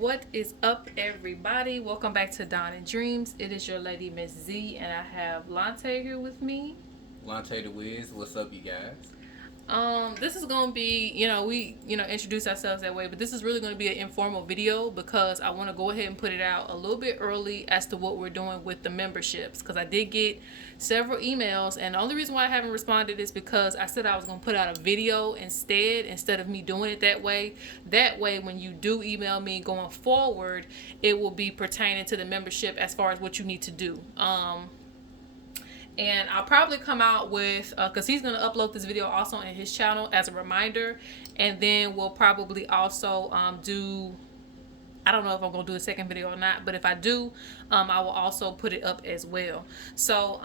what is up, everybody? Welcome back to Dawn and Dreams. It is your lady, Miss Z, and I have Lante here with me. Lante the Wiz, what's up, you guys? This is gonna be, we, introduce ourselves that way, but this is really gonna be an informal video because I want to go ahead and put it out a little bit early as to what we're doing with the memberships. Because I did get several emails, and the only reason why I haven't responded is because I said I was gonna put out a video instead of me doing it that way. That way, when you do email me going forward, it will be pertaining to the membership as far as what you need to do. And I'll probably come out with, because he's going to upload this video also on his channel as a reminder. And then we'll probably also do, I don't know if I'm going to do a second video or not, but if I do, I will also put it up as well. So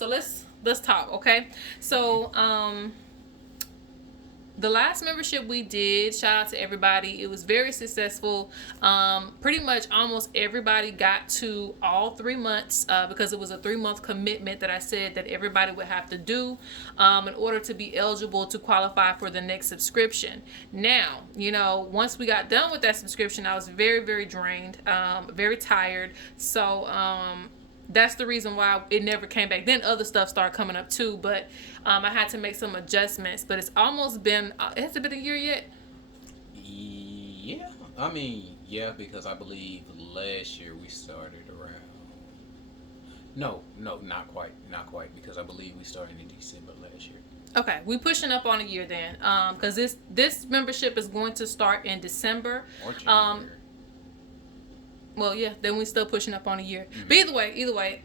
let's talk, okay? So the last membership we did, shout out to everybody, it was very successful. Pretty much almost everybody got to all 3 months because it was a 3-month commitment that I said that everybody would have to do in order to be eligible to qualify for the next subscription. Now, once we got done with that subscription, I was very, very drained, very tired. So that's the reason why it never came back. Then other stuff started coming up too, but I had to make some adjustments. But it's almost been, has it been a year yet? Yeah, because I believe last year we started around. No, not quite, because I believe we started in December last year. Okay, we pushing up on a year then, because this membership is going to start in December. Or January. Well, yeah, then we still pushing up on a year. Mm-hmm. But either way,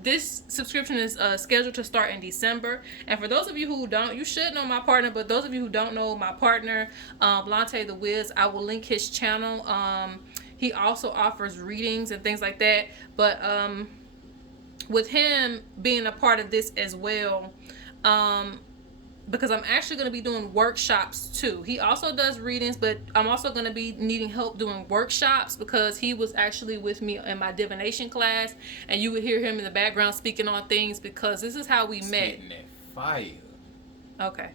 this subscription is scheduled to start in December. And for those of you who don't, you should know my partner, but those of you who don't know my partner, Lante the Wiz, I will link his channel. He also offers readings and things like that. But with him being a part of this as well, because I'm actually going to be doing workshops too. He also does readings, but I'm also going to be needing help doing workshops because he was actually with me in my divination class, and you would hear him in the background speaking on things because this is how we met. Spitting that fire. Okay.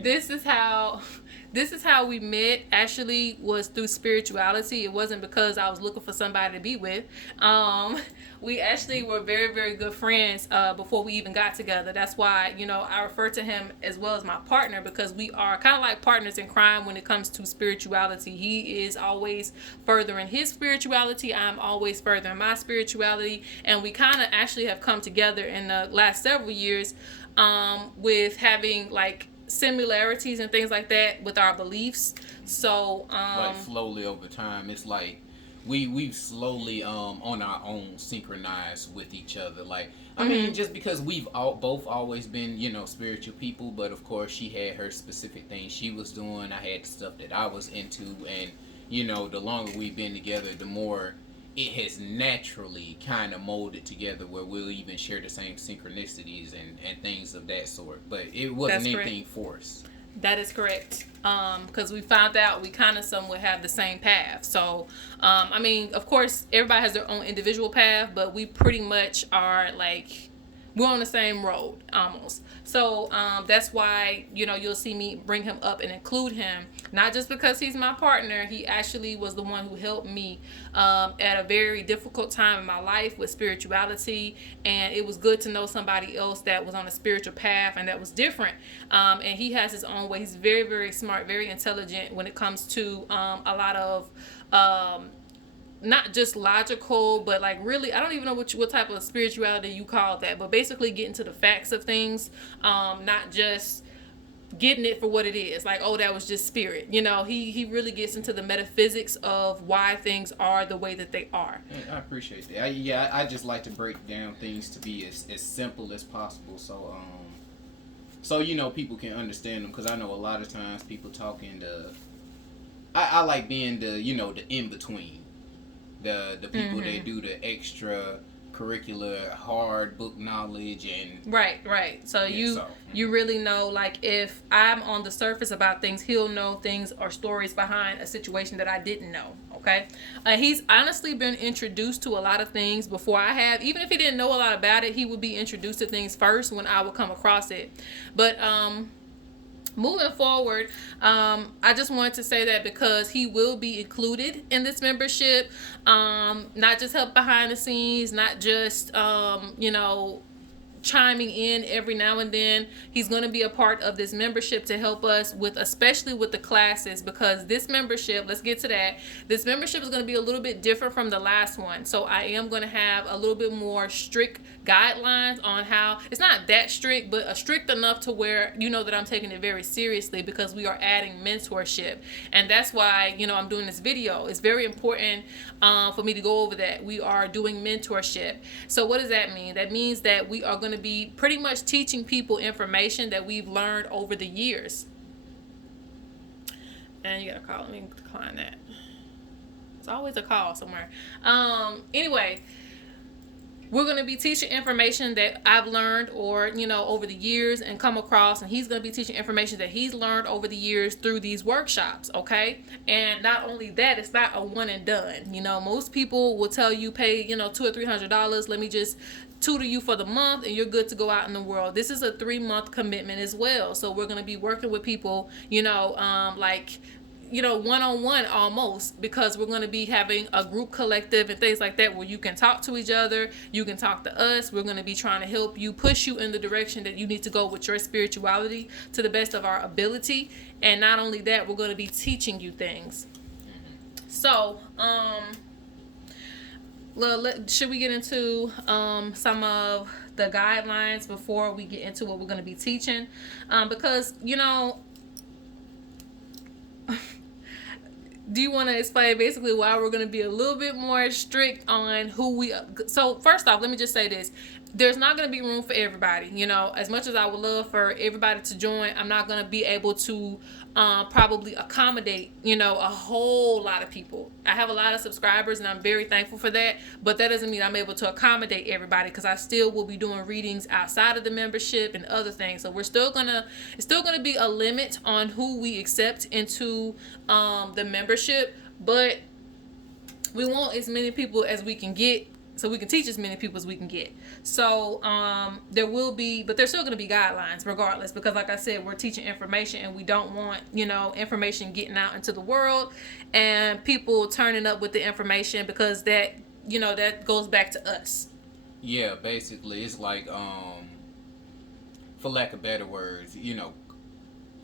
This is how we met. Actually, was through spirituality. It wasn't because I was looking for somebody to be with. We actually were very, very good friends before we even got together. That's why, I refer to him as well as my partner, because we are kind of like partners in crime when it comes to spirituality. He is always furthering his spirituality. I'm always furthering my spirituality. And we kind of actually have come together in the last several years with having like similarities and things like that with our beliefs. So like slowly over time, it's like we've slowly on our own synchronized with each other. Like I mean, just because we've both always been spiritual people, but of course she had her specific things she was doing, I had stuff that I was into, and the longer we've been together, the more it has naturally kind of molded together where we'll even share the same synchronicities and things of that sort. But it wasn't anything forced. That is correct. Because we found out we kind of somewhat have the same path. So, of course, everybody has their own individual path, but we pretty much are like, we're on the same road almost. So that's why, you'll see me bring him up and include him. Not just because he's my partner. He actually was the one who helped me at a very difficult time in my life with spirituality. And it was good to know somebody else that was on a spiritual path and that was different. And he has his own way. He's very, very smart, very intelligent when it comes to a lot of not just logical, but like really, I don't even know what type of spirituality you call that, but basically getting to the facts of things, not just getting it for what it is, like, oh, that was just spirit. He really gets into the metaphysics of why things are the way that they are. I appreciate that. I just like to break down things to be as simple as possible, so people can understand them, because I know a lot of times people talk in I like being the the in-between. The people that do the extra curricular hard book knowledge and right. So you really know, like, if I'm on the surface about things, he'll know things or stories behind a situation that I didn't know. Okay, he's honestly been introduced to a lot of things before I have. Even if he didn't know a lot about it, he would be introduced to things first when I would come across it. But moving forward, I just wanted to say that because he will be included in this membership, not just help behind the scenes, not just chiming in every now and then. He's going to be a part of this membership to help us with, especially with the classes, because this membership, let's get to that. This membership is going to be a little bit different from the last one. So I am going to have a little bit more strict guidelines on how, it's not that strict, but strict enough to where you know that I'm taking it very seriously, because we are adding mentorship. And that's why, I'm doing this video. It's very important for me to go over that. We are doing mentorship. So what does that mean? That means that we are going to be pretty much teaching people information that we've learned over the years. And you got a call. Let me decline that. It's always a call somewhere. Anyway, we're going to be teaching information that I've learned or, over the years and come across. And he's going to be teaching information that he's learned over the years through these workshops. Okay. And not only that, it's not a one and done. Most people will tell you pay, $200 or $300. Let me just tutor you for the month and you're good to go out in the world. This is a 3-month commitment as well. So we're going to be working with people, one-on-one almost, because we're going to be having a group collective and things like that where you can talk to each other, you can talk to us. We're going to be trying to help you, push you in the direction that you need to go with your spirituality to the best of our ability. And not only that, we're going to be teaching you things. So, should we get into some of the guidelines before we get into what we're going to be teaching? Because, do you want to explain basically why we're going to be a little bit more strict on who we... So first off, let me just say this. There's not going to be room for everybody. As much as I would love for everybody to join, I'm not going to be able to probably accommodate, a whole lot of people. I have a lot of subscribers and I'm very thankful for that, but that doesn't mean I'm able to accommodate everybody, because I still will be doing readings outside of the membership and other things. So it's still gonna be a limit on who we accept into the membership, but we want as many people as we can get, so we can teach as many people as we can get. So there will be, but there's still going to be guidelines regardless, because like I said, we're teaching information and we don't want, information getting out into the world and people turning up with the information, because that, that goes back to us. Yeah, basically it's like, for lack of better words,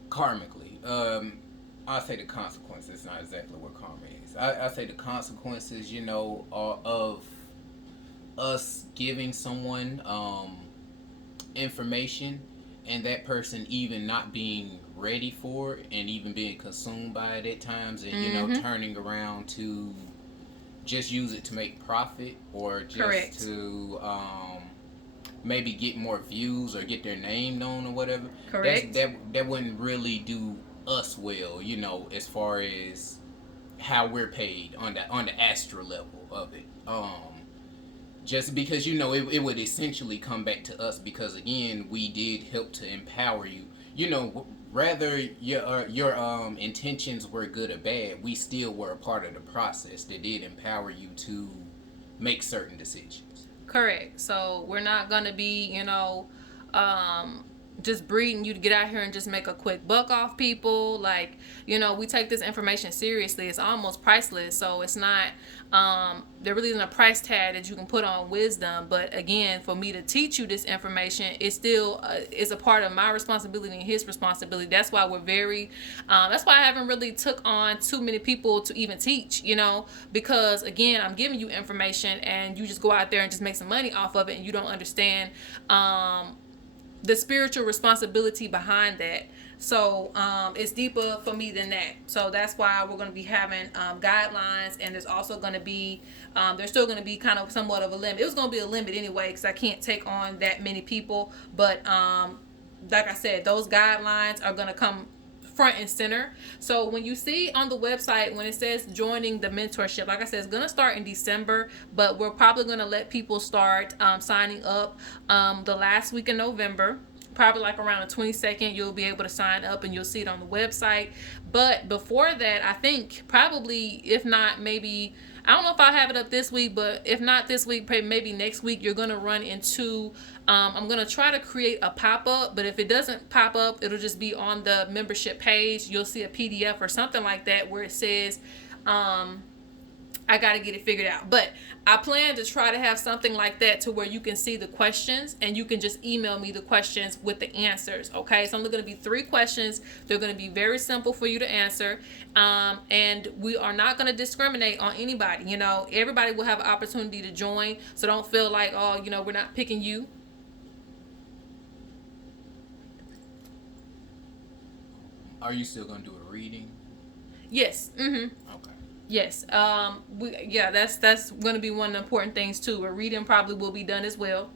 karmically, I say the consequences, not exactly what karma is. I say the consequences, of us giving someone information and that person even not being ready for it and even being consumed by it at times, and turning around to just use it to make profit, or just Correct. to maybe get more views or get their name known or whatever. Correct. That wouldn't really do us well, as far as how we're paid on the astral level of it. Just because, it would essentially come back to us, because again, we did help to empower you. Rather your intentions were good or bad, we still were a part of the process that did empower you to make certain decisions. Correct. So we're not going to be, just breeding you to get out here and just make a quick buck off people. Like, we take this information seriously. It's almost priceless. So it's not, there really isn't a price tag that you can put on wisdom. But again, for me to teach you this information, it's still is a part of my responsibility and his responsibility. That's why we're very, that's why I haven't really took on too many people to even teach, because again, I'm giving you information and you just go out there and just make some money off of it, and you don't understand, the spiritual responsibility behind that. So it's deeper for me than that. So that's why we're going to be having guidelines, and there's also going to be there's still going to be kind of somewhat of a limit. It was going to be a limit anyway, because I can't take on that many people, but like I said, those guidelines are going to come front and center. So when you see on the website, when it says joining the mentorship, like I said, it's going to start in December, but we're probably going to let people start signing up the last week in November. Probably like around the 22nd, you'll be able to sign up and you'll see it on the website. But before that, I think probably, if not maybe I don't know if I'll have it up this week, but if not this week, maybe next week, you're going to run into, I'm going to try to create a pop-up, but if it doesn't pop up, it'll just be on the membership page. You'll see a PDF or something like that where it says, I got to get it figured out. But I plan to try to have something like that to where you can see the questions and you can just email me the questions with the answers. Okay, so I'm going to be 3 questions. They're going to be very simple for you to answer. And we are not going to discriminate on anybody. You know, everybody will have an opportunity to join. So don't feel like, oh, you know, we're not picking you. Are you still gonna do a reading? Yes. Mm-hmm. Okay. Yes. That's going to be one of the important things too. A reading probably will be done as well.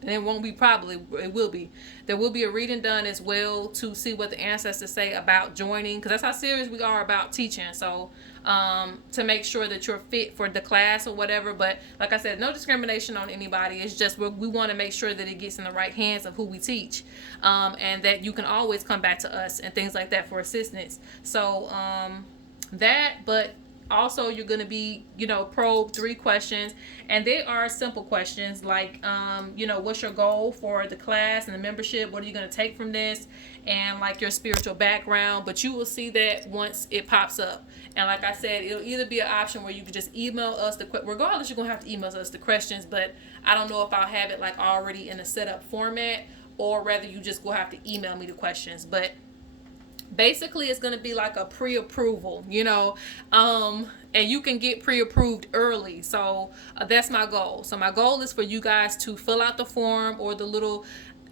And it won't be probably, it will be. There will be a reading done as well to see what the ancestors say about joining, because that's how serious we are about teaching. So to make sure that you're fit for the class or whatever. But like I said, no discrimination on anybody. It's just we want to make sure that it gets in the right hands of who we teach, and that you can always come back to us and things like that for assistance. So but also you're going to be, probe 3 questions, and they are simple questions like, what's your goal for the class and the membership? What are you going to take from this? And like your spiritual background. But you will see that once it pops up. And like I said, it'll either be an option where you can just email us regardless, you're going to have to email us the questions, but I don't know if I'll have it like already in a setup format, or rather you just go have to email me the questions. But basically it's going to be like a pre-approval, and you can get pre-approved early. So that's my goal. So my goal is for you guys to fill out the form, or the little,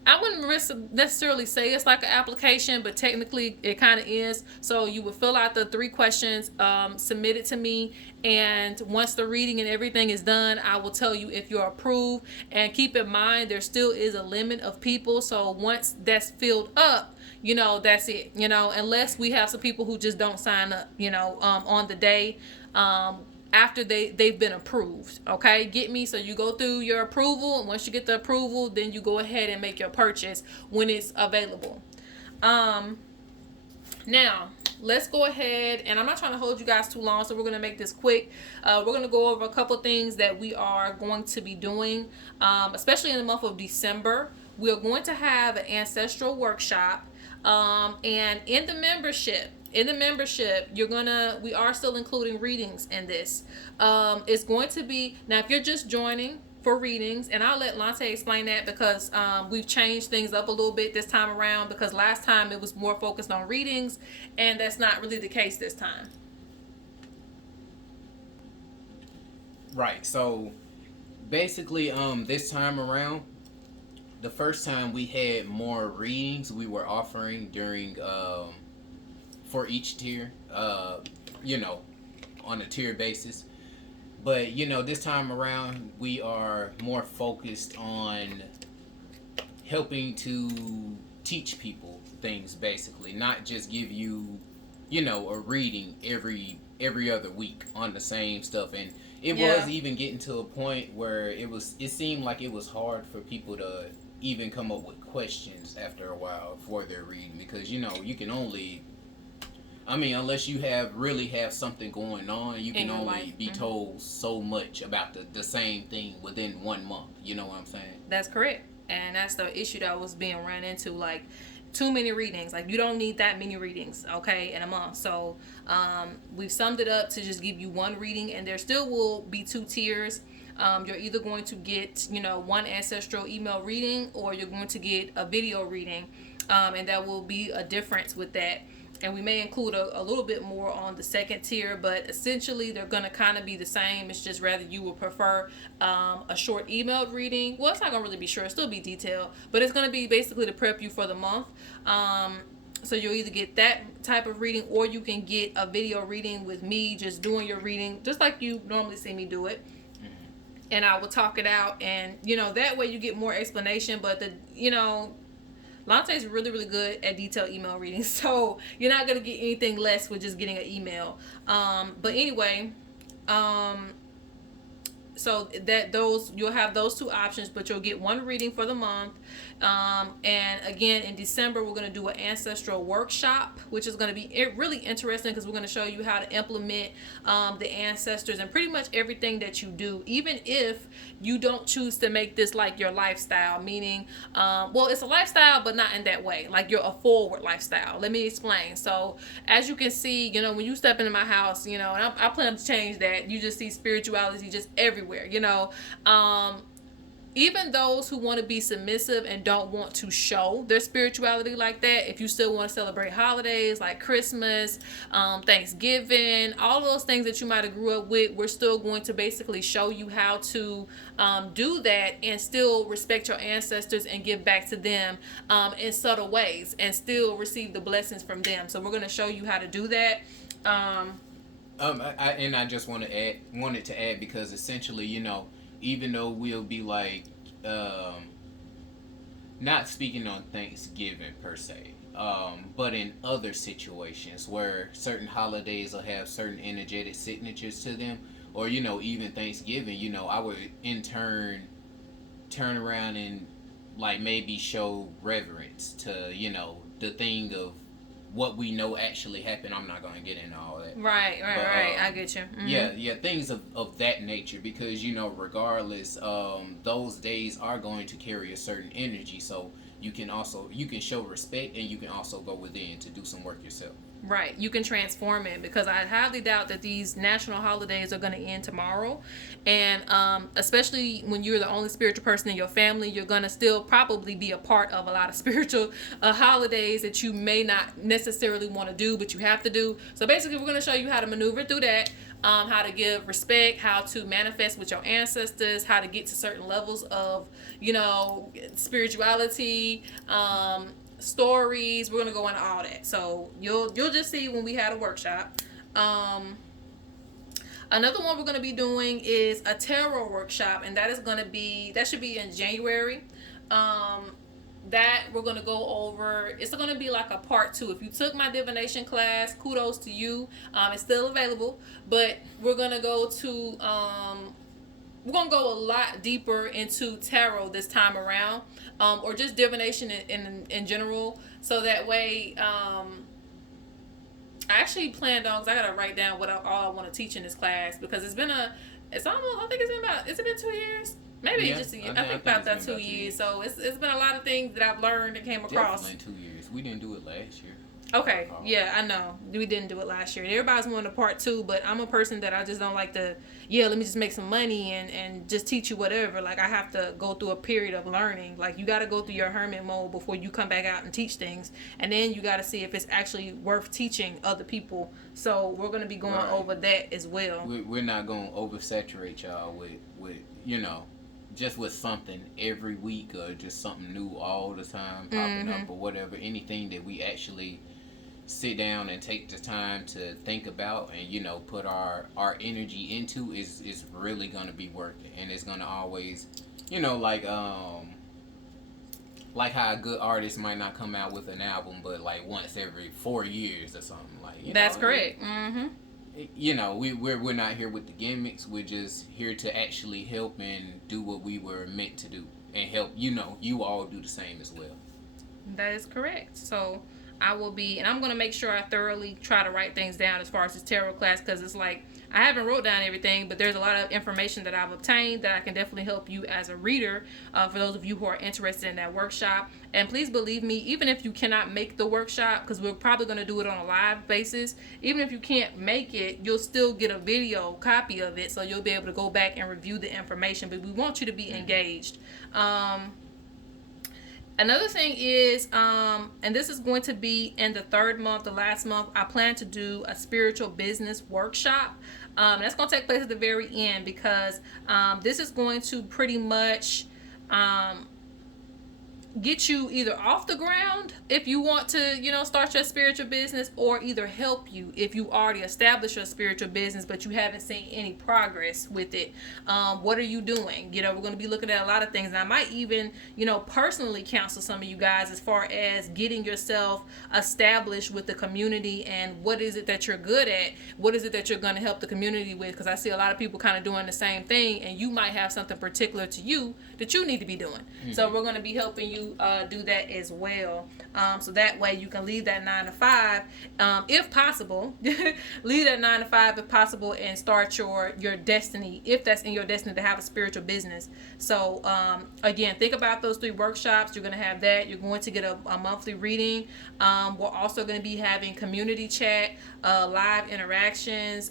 I wouldn't necessarily say it's like an application, but technically it kind of is. So you would fill out the 3 questions, submit it to me, and once the reading and everything is done, I will tell you if you're approved. And keep in mind, there still is a limit of people. So once that's filled up, that's it, unless we have some people who just don't sign up, on the day, after they've been approved. Okay, get me? So you go through your approval, and once you get the approval, then you go ahead and make your purchase when it's available. Now let's go ahead, and I'm not trying to hold you guys too long, so we're going to make this quick. We're going to go over a couple things that we are going to be doing, especially in the month of December. We are going to have an ancestral workshop, and in the membership, we are still including readings in this. It's going to be, now if you're just joining for readings, and I'll let Lante explain that, because we've changed things up a little bit this time around, because last time it was more focused on readings, and that's not really the case this time. Right. So basically, this time around, the first time we had more readings we were offering during for each tier, on a tier basis. But this time around we are more focused on helping to teach people things, basically, not just give you, a reading every other week on the same stuff. And it was even getting to a point where it seemed like it was hard for people to even come up with questions after a while for their reading, because you can only, unless you really have something going on, you can only be told so much about the same thing within 1 month. You know what I'm saying? That's correct. And that's the issue that was being ran into, like too many readings. Like, you don't need that many readings, okay, in a month. So we've summed it up to just give you 1 reading, and there still will be 2 tiers. You're either going to get, 1 ancestral email reading, or you're going to get a video reading, and there will be a difference with that. And we may include a little bit more on the 2nd tier, but essentially they're going to kind of be the same. It's just rather you will prefer a short emailed reading. Well, it's not going to really be short. It'll still be detailed, but it's going to be basically to prep you for the month. So you'll either get that type of reading, or you can get a video reading with me just doing your reading, just like you normally see me do it. And I will talk it out, and that way you get more explanation. But Lante is really, really good at detailed email readings, so you're not gonna get anything less with just getting an email. But anyway, so that those, you'll have those two options, but you'll get one reading for the month. And again, in December, we're going to do an ancestral workshop, which is going to be really interesting because we're going to show you how to implement the ancestors and pretty much everything that you do, even if you don't choose to make this like your lifestyle. Meaning, well, it's a lifestyle, but not in that way. Like you're a forward lifestyle. Let me explain. So, as you can see, when you step into my house, and I plan to change that. You just see spirituality just everywhere. Even those who want to be submissive and don't want to show their spirituality like that, if you still want to celebrate holidays like Christmas, Thanksgiving, all those things that you might have grew up with, we're still going to basically show you how to do that and still respect your ancestors and give back to them in subtle ways and still receive the blessings from them. So we're going to show you how to do that. I just wanted to add because essentially, even though we'll be like, not speaking on Thanksgiving per se, but in other situations where certain holidays will have certain energetic signatures to them, or even Thanksgiving, I would in turn around and like maybe show reverence to the thing of what we know actually happened. I'm not gonna get into all that. Right. I get you. Mm-hmm. Yeah, things of that nature because regardless, those days are going to carry a certain energy. So you can show respect and you can also go within to do some work yourself. Right, you can transform it because I highly doubt that these national holidays are going to end tomorrow, and especially when you're the only spiritual person in your family, you're going to still probably be a part of a lot of spiritual holidays that you may not necessarily want to do, but you have to do. So basically, we're going to show you how to maneuver through that, how to give respect, how to manifest with your ancestors, how to get to certain levels of spirituality. Stories. We're gonna go into all that, so you'll just see when we had a workshop. Another one we're gonna be doing is a tarot workshop, and that should be in January. That we're gonna go over. It's gonna be like a part 2. If you took my divination class, kudos to you. It's still available, but we're gonna go a lot deeper into tarot this time around, or just divination in general. So that way, I actually planned on, because I gotta write down all I want to teach in this class, because it's been 2 years? Maybe just a year. I think about that 2 years. So it's been a lot of things that I've learned and came across. Definitely 2 years. We didn't do it last year. Okay, yeah, I know. We didn't do it last year. Everybody's wanting a part 2, but I'm a person that I just don't like to, let me just make some money and just teach you whatever. Like, I have to go through a period of learning. Like, you got to go through your hermit mode before you come back out and teach things. And then you got to see if it's actually worth teaching other people. So, we're going to be going over that as well. We're not going to oversaturate y'all with just with something every week or just something new all the time popping up or whatever. Anything that we actually sit down and take the time to think about and put our energy into is really gonna be worth it, and it's gonna always like how a good artist might not come out with an album but like once every 4 years or something, like that's correct. We're not here with the gimmicks. We're just here to actually help and do what we were meant to do and help you all do the same as well. That is correct. So I'm going to make sure I thoroughly try to write things down as far as this tarot class, because it's like I haven't wrote down everything, but there's a lot of information that I've obtained that I can definitely help you as a reader, for those of you who are interested in that workshop. And please believe me, even if you cannot make the workshop, because we're probably going to do it on a live basis, even if you can't make it, you'll still get a video copy of it, so you'll be able to go back and review the information. But we want you to be engaged. Another thing is, and this is going to be in the 3rd month, the last month, I plan to do a spiritual business workshop. That's going to take place at the very end, because this is going to pretty much get you either off the ground if you want to, start your spiritual business, or either help you if you already established your spiritual business but you haven't seen any progress with it. What are you doing? We're going to be looking at a lot of things, and I might even, personally counsel some of you guys as far as getting yourself established with the community, and what is it that you're good at, what is it that you're going to help the community with, because I see a lot of people kind of doing the same thing, and you might have something particular to you that you need to be doing. Mm-hmm. So we're going to be helping you do that as well. So that way you can leave that 9 to 5, if possible. Leave that 9 to 5 if possible, and start your destiny, if that's in your destiny, to have a spiritual business. So again, think about those 3 workshops. You're going to have that. You're going to get a monthly reading. We're also going to be having community chat, live interactions.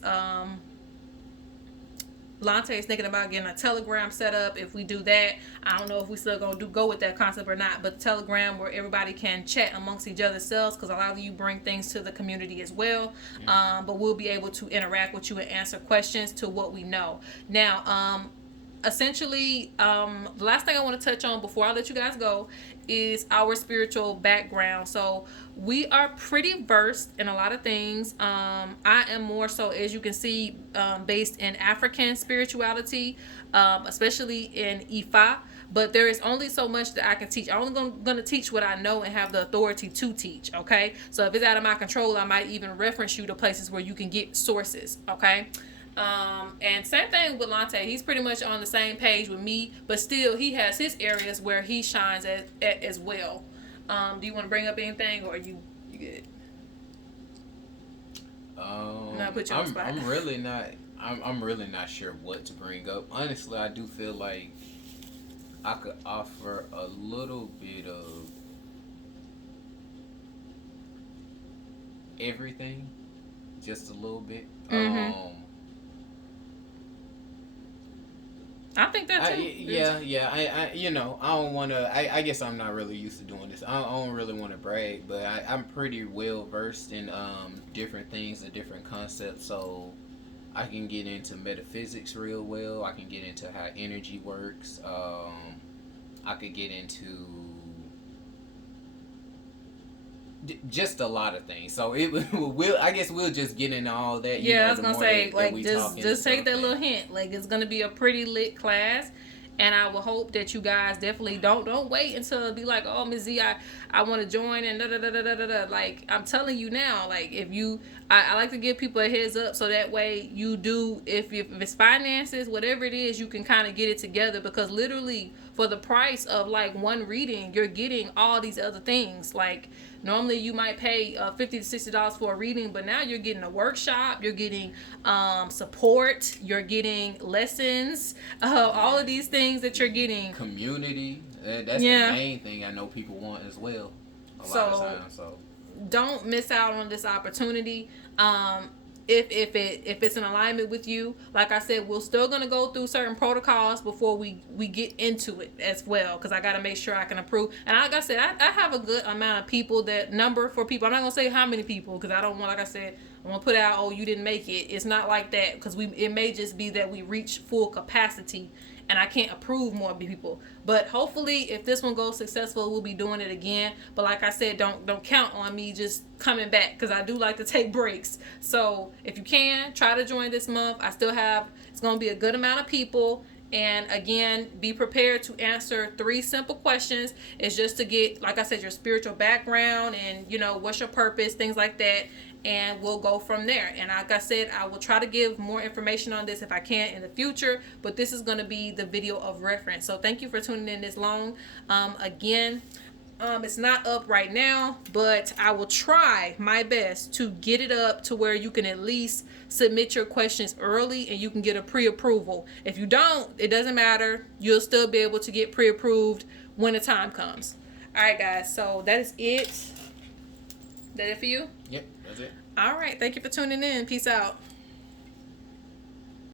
Lante is thinking about getting a Telegram set up. If we do that, I don't know if we still gonna go with that concept or not, but Telegram where everybody can chat amongst each other's selves, because a lot of you bring things to the community as well. But we'll be able to interact with you and answer questions to what we know. Now, essentially, the last thing I want to touch on before I let you guys go is our spiritual background. So we are pretty versed in a lot of things. I am more so, as you can see, based in African spirituality, especially in Ifa. But there is only so much that I can teach. I'm only going to teach what I know and have the authority to teach, okay? So if it's out of my control, I might even reference you to places where you can get sources, okay? And same thing with Lante. He's pretty much on the same page with me, but still he has his areas where he shines at as well. Do you want to bring up anything, or you good? Put you on the spot. I'm really not sure what to bring up. Honestly, I do feel like I could offer a little bit of everything, just a little bit. Mm-hmm. I think that too. I don't want to. I guess I'm not really used to doing this. I don't really want to brag, but I'm pretty well versed in different things and different concepts. So I can get into metaphysics real well. I can get into how energy works. I could get into just a lot of things. So I guess we'll just get into all that. I was gonna say, just take that little hint. Like, it's gonna be a pretty lit class, and I will hope that you guys definitely don't wait until it be like, oh, Ms. Z, I want to join and da da da da da da. Like, I'm telling you now, like, if you, I like to give people a heads up, so that way you do, if it's finances, whatever it is, you can kind of get it together, because literally for the price of like one reading, you're getting all these other things. Like, normally you might pay $50 to $60 for a reading, but now you're getting a workshop, you're getting support, you're getting lessons, all of these things that you're getting. Community, that's the main thing I know people want as well. A lot of times, so don't miss out on this opportunity. If it's in alignment with you, like I said, we're still gonna go through certain protocols before we get into it as well, because I gotta make sure I can approve. And like I said, I have a good amount of people, number for people. I'm not gonna say how many people, because I don't want, like I said, I'm gonna put out, oh, you didn't make it. It's not like that, because it may just be that we reach full capacity and I can't approve more people. But hopefully, if this one goes successful, we'll be doing it again. But like I said, don't count on me just coming back, because I do like to take breaks. So if you can, try to join this month. I still have, it's going to be a good amount of people. And again, be prepared to answer 3 simple questions. It's just to get, like I said, your spiritual background and, what's your purpose, things like that. And we'll go from there. And like I said, I will try to give more information on this if I can in the future, but this is going to be the video of reference. So thank you for tuning in this long. Again, it's not up right now, but I will try my best to get it up to where you can at least submit your questions early and you can get a pre-approval. If you don't, it doesn't matter. You'll still be able to get pre-approved when the time comes. All right, guys. So that is it. That it for you? Yep, that's it. All right. Thank you for tuning in. Peace out.